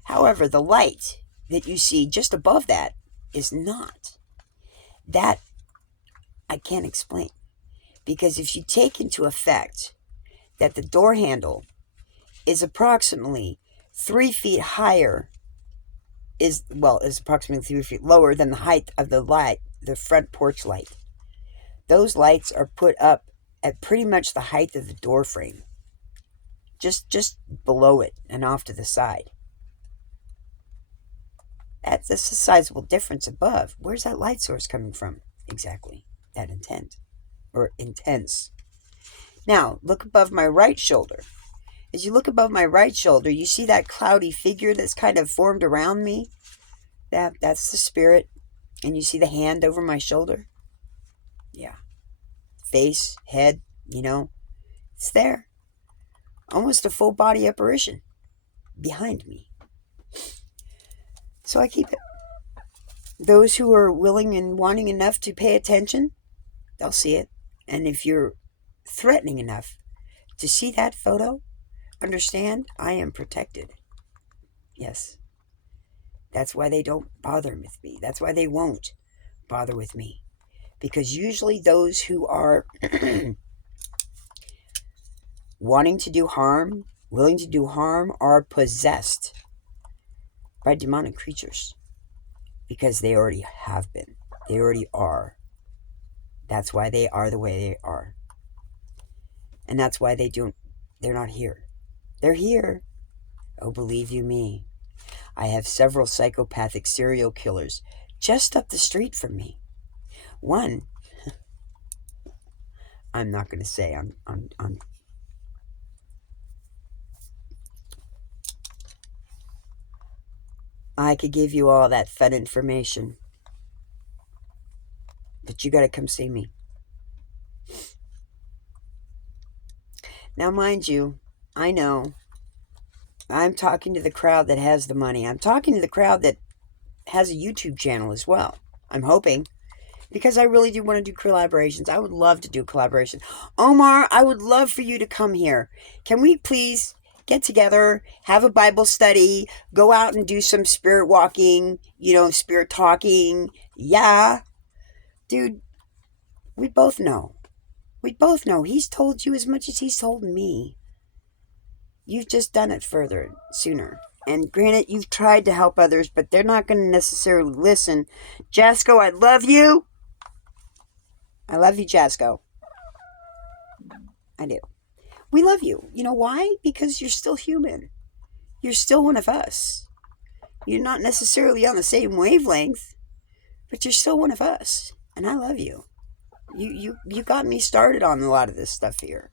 However, the light that you see just above that is not. That I can't explain. Because if you take into effect that the door handle is approximately 3 feet higher, is approximately 3 feet lower than the height of the light, the front porch light. Those lights are put up at pretty much the height of the door frame. Just below it and off to the side. That's a sizable difference above. Where's that light source coming from? Exactly. That intense. Now, look above my right shoulder. As you look above my right shoulder, you see that cloudy figure that's kind of formed around me? That's the spirit. And you see the hand over my shoulder? Yeah. Face, head, it's there. almost a full body apparition behind me. So I keep it. Those who are willing and wanting enough to pay attention, they'll see it. And if you're threatening enough to see that photo, understand I am protected. Yes. That's why they don't bother with me. That's why they won't bother with me. Because usually those who are wanting to do harm, willing to do harm, are possessed by demonic creatures. Because they already have been. They already are. That's why they are the way they are. And that's why they're not here. They're here. Oh, believe you me. I have several psychopathic serial killers just up the street from me. One, I'm not going to say on I could give you all that fun information, but you got to come see me. Now, mind you, I know I'm talking to the crowd that has the money. I'm talking to the crowd that has a YouTube channel as well. I'm hoping, because I really do want to do collaborations. I would love to do collaborations. Omar, I would love for you to come here. Can we please get together, have a Bible study, go out and do some spirit walking, spirit talking? Yeah. Dude, we both know. We both know. He's told you as much as he's told me. You've just done it sooner. And granted, you've tried to help others, but they're not going to necessarily listen. Jasco, I love you. I love you, Jasco. I do. We love you. You know why? Because you're still human. You're still one of us. You're not necessarily on the same wavelength, but you're still one of us. And I love you. You got me started on a lot of this stuff here.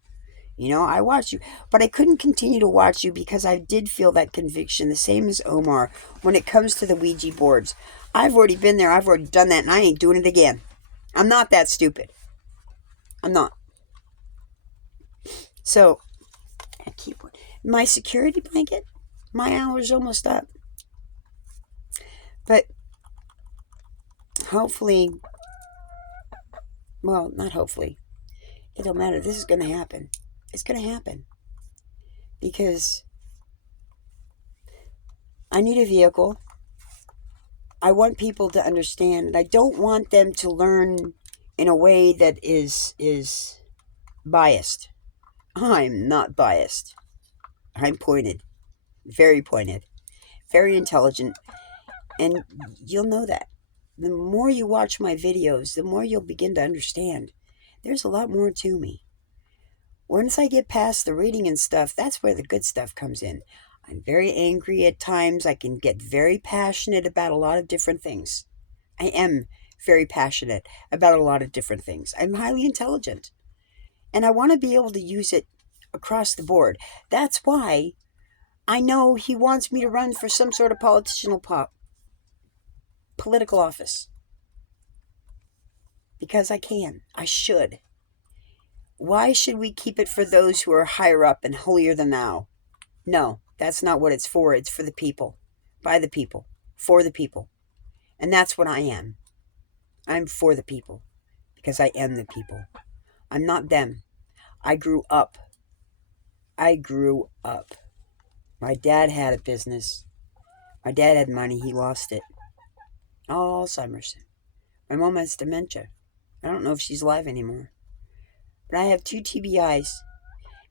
I watched you, but I couldn't continue to watch you because I did feel that conviction, the same as Omar, when it comes to the Ouija boards. I've already been there, I've already done that, and I ain't doing it again. I'm not that stupid. I'm not. So, I keep my security blanket. My hour's almost up. But, hopefully, well, not hopefully. It don't matter. This is going to happen. It's going to happen. Because I need a vehicle. I want people to understand. I don't want them to learn in a way that is biased. I'm not biased. I'm pointed. Very pointed. Very intelligent. And you'll know that. The more you watch my videos, the more you'll begin to understand. There's a lot more to me. Once I get past the reading and stuff, that's where the good stuff comes in. I'm very angry at times. I can get very passionate about a lot of different things. I am very passionate about a lot of different things. I'm highly intelligent. And I want to be able to use it across the board. That's why I know he wants me to run for some sort of political office. Because I can. I should. Why should we keep it for those who are higher up and holier than thou? No, that's not what it's for. It's for the people, by the people, for the people. And that's what I am. I'm for the people because I am the people. I'm not them. I grew up. My dad had a business. My dad had money. He lost it. Alzheimer's. My mom has dementia. I don't know if she's alive anymore. But I have 2 TBIs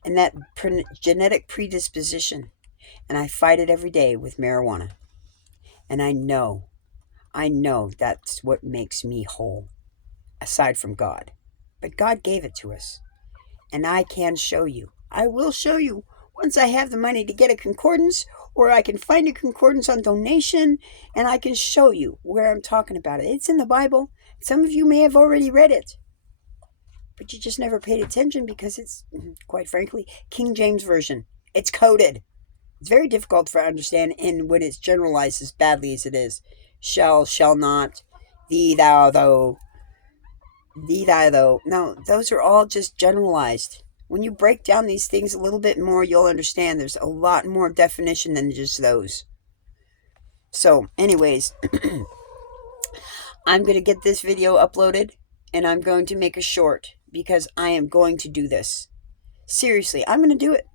and that genetic predisposition. And I fight it every day with marijuana. And I know that's what makes me whole, aside from God. But God gave it to us. And I can show you. I will show you once I have the money to get a concordance, or I can find a concordance on donation, and I can show you where I'm talking about it. It's in the Bible. Some of you may have already read it. But you just never paid attention because it's, quite frankly, King James Version. It's coded. It's very difficult to understand, and when it's generalized as badly as it is. Shall not, thee, thou, though. Thee, thou, though. No, those are all just generalized. When you break down these things a little bit more, you'll understand there's a lot more definition than just those. So, anyways, I'm going to get this video uploaded, and I'm going to make a short, because I am going to do this. Seriously, I'm going to do it.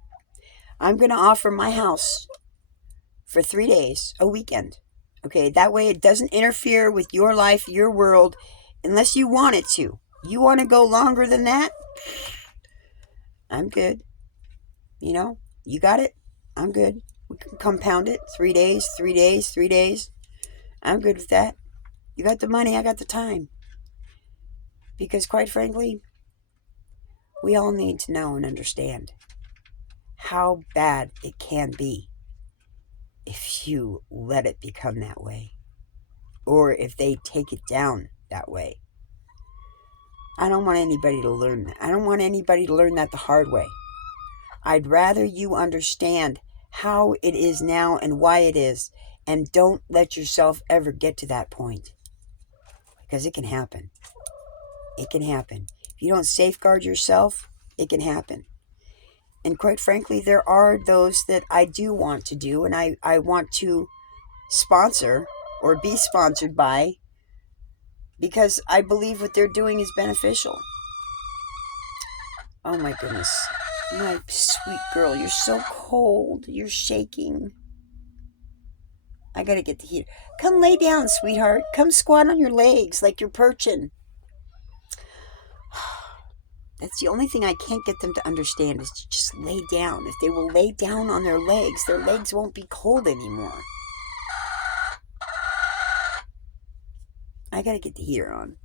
I'm going to offer my house for 3 days, a weekend. Okay, that way it doesn't interfere with your life, your world, unless you want it to. You want to go longer than that? I'm good. You know, you got it? I'm good. We can compound it. 3 days, 3 days, 3 days. I'm good with that. You got the money, I got the time. Because quite frankly, we all need to know and understand how bad it can be if you let it become that way, or if they take it down that way. I don't want anybody to learn that. I don't want anybody to learn that the hard way. I'd rather you understand how it is now and why it is, and don't let yourself ever get to that point, because it can happen. It can happen. If you don't safeguard yourself, it can happen. And quite frankly, there are those that I do want to do, and I want to sponsor or be sponsored by, because I believe what they're doing is beneficial. Oh my goodness. My sweet girl, you're so cold. You're shaking. I gotta get the heater. Come lay down, sweetheart. Come squat on your legs like you're perching. That's the only thing I can't get them to understand, is to just lay down. If they will lay down on their legs won't be cold anymore. I gotta get the heater on.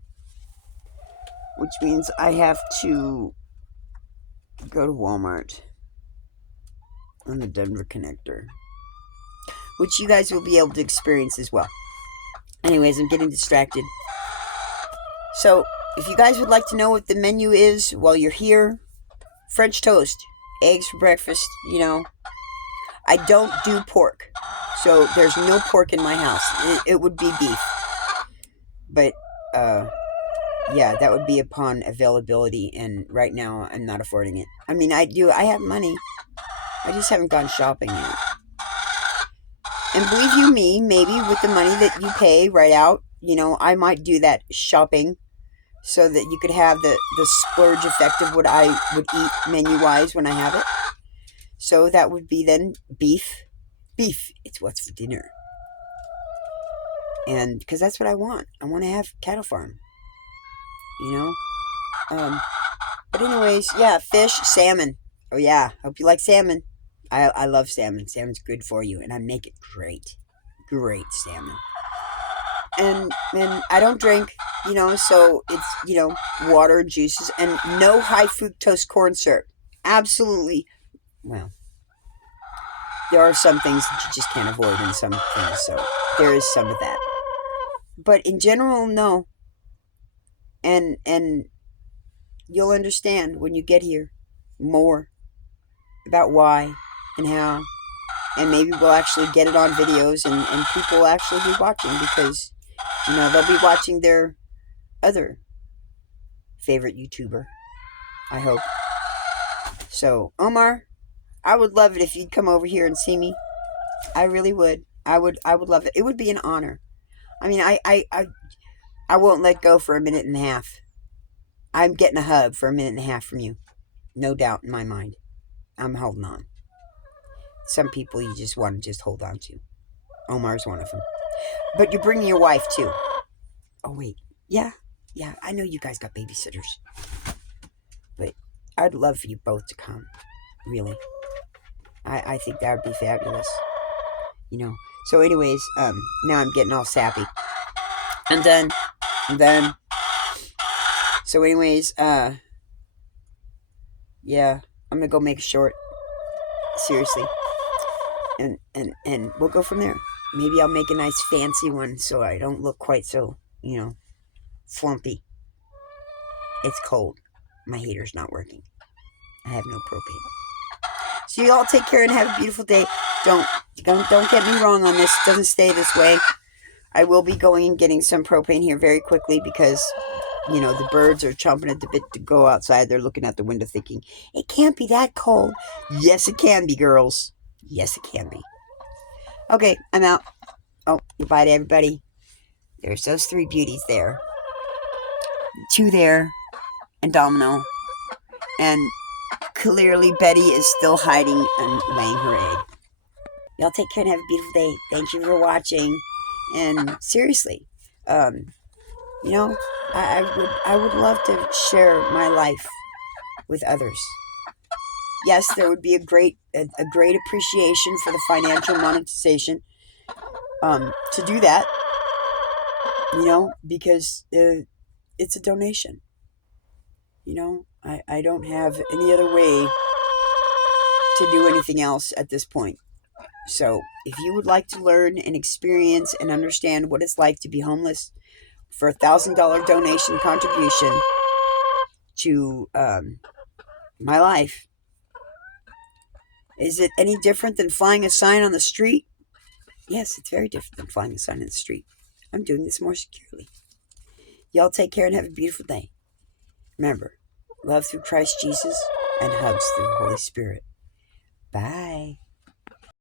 Which means I have to go to Walmart on the Denver connector, which you guys will be able to experience as well. Anyways, I'm getting distracted. So, if you guys would like to know what the menu is while you're here, French toast, eggs for breakfast, you know. I don't do pork, so there's no pork in my house. It would be beef. But, yeah, that would be upon availability, and right now I'm not affording it. I mean, I have money. I just haven't gone shopping yet. And believe you me, maybe with the money that you pay right out, you know, I might do that shopping so that you could have the splurge effect of what I would eat menu-wise when I have it. So that would be then beef. Beef, it's what's for dinner. And because that's what I want. I want to have cattle farm. You know? But anyways, yeah, fish, salmon. Oh yeah, hope you like salmon. I love salmon. Salmon's good for you, and I make it great. Great salmon. And I don't drink, you know, so it's, you know, water, juices, and no high fructose corn syrup. Absolutely. Well, there are some things that you just can't avoid in some things, so there is some of that. But in general, no. And you'll understand when you get here more about why and how. And maybe we'll actually get it on videos, and people will actually be watching, because, you know, they'll be watching their other favorite YouTuber, I hope. So, Omar, I would love it if you'd come over here and see me. I really would. I would love it. It would be an honor. I mean, I won't let go for a minute and a half. I'm getting a hug for a minute and a half from you. No doubt in my mind. I'm holding on. Some people you just want to just hold on to. Omar's one of them. But you're bringing your wife, too. Oh, wait. Yeah, I know you guys got babysitters. But I'd love for you both to come. Really. I think that would be fabulous. You know. So anyways, now I'm getting all sappy. I'm done. So anyways, yeah, I'm gonna go make a short. Seriously. And we'll go from there. Maybe I'll make a nice fancy one so I don't look quite so, you know, flumpy. It's cold. My heater's not working. I have no propane. So you all take care and have a beautiful day. Don't get me wrong on this. It doesn't stay this way. I will be going and getting some propane here very quickly, because the birds are chomping at the bit to go outside. They're looking out the window thinking, it can't be that cold. Yes, it can be, girls. Yes, it can be. Okay, I'm out. Oh, goodbye to everybody. There's those three beauties there. Two there, and Domino. And clearly Betty is still hiding and laying her egg. Y'all take care and have a beautiful day. Thank you for watching. And seriously, I would love to share my life with others. Yes, there would be a great appreciation for the financial monetization to do that. Because it's a donation. I don't have any other way to do anything else at this point. So, if you would like to learn and experience and understand what it's like to be homeless for $1,000 donation contribution to my life, is it any different than flying a sign on the street? Yes, it's very different than flying a sign on the street. I'm doing this more securely. Y'all take care and have a beautiful day. Remember, love through Christ Jesus and hugs through the Holy Spirit. Bye.